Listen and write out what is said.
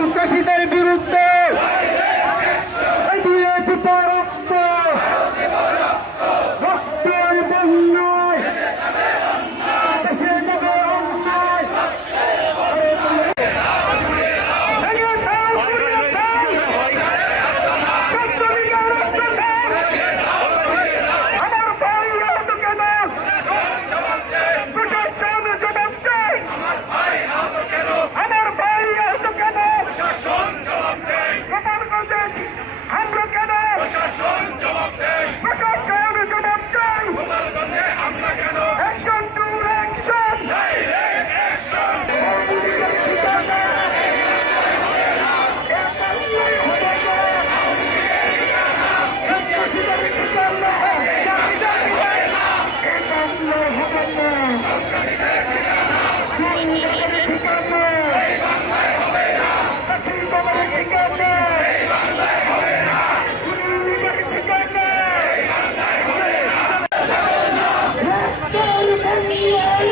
সন্ত্রাসীদের অন্যায়